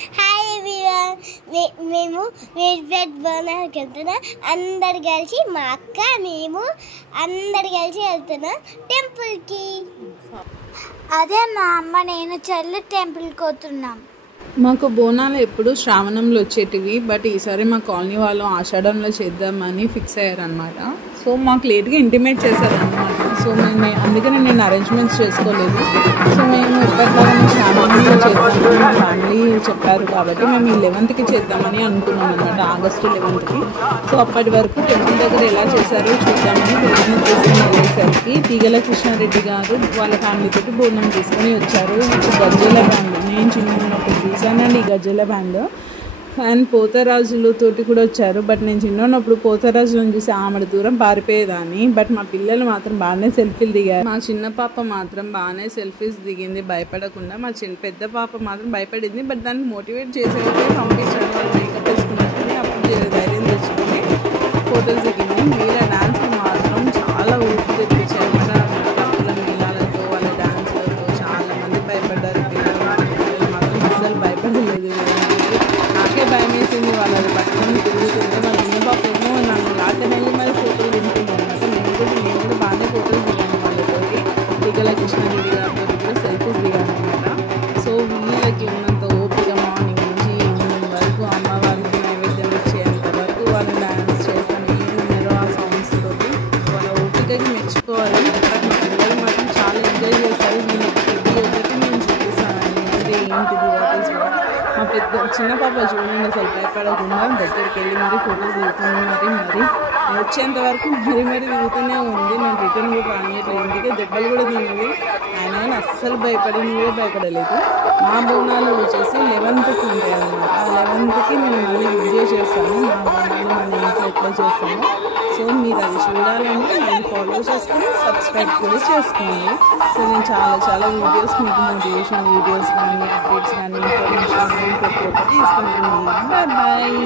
Hi everyone, మేము మీర్పేట్ బోనానికి వెళ్తున్నాం. అందరు కలిసి మా అక్క మేము అందరు కలిసి వెళ్తున్నాం టెంపుల్కి. అదే మా అమ్మ నేను చెల్లి టెంపుల్కి పోతున్నాం. మాకు బోనాలు ఎప్పుడు శ్రావణంలో వచ్చేటివి, బట్ ఈసారి మా కాలనీ వాళ్ళు ఆషాఢంలో చేద్దామని ఫిక్స్ అయ్యారనమాట. సో మాకు లేట్గా ఇంటిమేట్ చేశారనమాట. సో అందుకని నేను అరేంజ్మెంట్స్ చేసుకోలేదు. సో మేము ఎప్పటిలాగానే శ్రావణంలో చేద్దామని మా ఫ్యామిలీ చెప్పారు కాబట్టి మేము 11కి చేద్దామని అనుకున్నాం అనమాట, ఆగస్టు 11కి. సో అప్పటి వరకు టెంపుల్ దగ్గర ఎలా చేశారో చూద్దామని బోనం తీసుకుని వెళ్ళేసరికి తీగల కృష్ణారెడ్డి గారు వాళ్ళ ఫ్యామిలీతో బోనం తీసుకొని వచ్చారు. గజ్జల బ్యాండ్ నేను చిన్న ఉన్నప్పుడు చూశానండి, గజ్జల బ్యాండ్. అండ్ పోతరాజులతోటి కూడా వచ్చారు. బట్ నేను చిన్నప్పుడు పోతరాజులను చూసి ఆమెడ దూరం పారిపోయేదాన్ని. బట్ మా పిల్లలు మాత్రం బాగానే సెల్ఫీలు దిగారు. మా చిన్న పాప మాత్రం బాగానే సెల్ఫీస్ దిగింది భయపడకుండా. మా పెద్ద పాప మాత్రం భయపడింది. బట్ దాన్ని మోటివేట్ చేసేది పంపించాను, వాళ్ళు మేకప్ వేసుకున్నట్టు అప్పుడు ధైర్యం తెచ్చుకొని ఫొటోస్ దిగింది. వీళ్ళ డాన్స్ మాత్రం చాలా ఊపి తెప్పించారు. భక్తుల మేళాలతో వాళ్ళ డాన్స్లతో చాలా మంది భయపడ్డారు. పిల్లలు మాత్రం అస్సలు భయపడలేదు. నాకే భయం వేసింది, వాళ్ళది పట్టుకొని తిరుగుతుంటే. వాళ్ళ చిన్న పాప ఏమో నన్ను లాటనెళ్ళి మరి ఫోటోలు దింటుంది అనమాట. నేను కూడా బాగానే ఫోటోస్ దిగాను వాళ్ళతోటి. తీగల కృష్ణారెడ్డి గారితో కూడా సెల్ఫీస్ దిగాను అనమాట. సో వీళ్ళకి ఉన్నంత ఓపిక మార్నింగ్ నుంచి ఈవినింగ్ వరకు అమ్మవారికి నైవేద్యం ఇచ్చేంత వరకు వాళ్ళు డ్యాన్స్ చేస్తాను ఉన్నారో ఆ సాంగ్స్ తోటి. వాళ్ళ ఓపికకి మెచ్చుకోవాలి. బట్ మా పిల్లలు మాత్రం చాలా ఎంజాయ్ చేస్తారు. వీళ్ళకి ప్రతి ఒక్కటి నేను చూపిస్తాను అంటే ఏంటిది వాట్ ఈస్ వాట్. మా చిన్న పాప చూడండి అసలు భయపడకుండా దగ్గరికి వెళ్ళి మరీ ఫొటోస్ దిగుతుంది. మరి వచ్చేంత వరకు మరీ దిగుతూనే ఉంది. నేను రిటర్న్ కూడా రానియట్లేదు, ఇంటికి దెబ్బలు కూడా తిన్నది. ఆయన అస్సలు భయపడింది కూడా భయపడలేదు. మా బోనాలు వచ్చేసి 11కి ఉంటాయి అన్నమాట. ఆ 11కి నేను మళ్ళీ వీడియో చేస్తాను, మా బోనాలు మన ఇంట్లో ఎట్లా చేస్తాను. సో మీరు అది చూడాలంటే నేను ఫాలో చేసుకొని సబ్స్క్రైబ్ కూడా చేసుకోండి. సో నేను చాలా వీడియోస్ మీకు మోటివేషన్ వీడియోస్ కానీ అప్డేట్స్ కానీ ఇన్ఫర్మేషన్ కానీ ప్రతి ఒక్కటి ఇస్తానండి. బాయ్.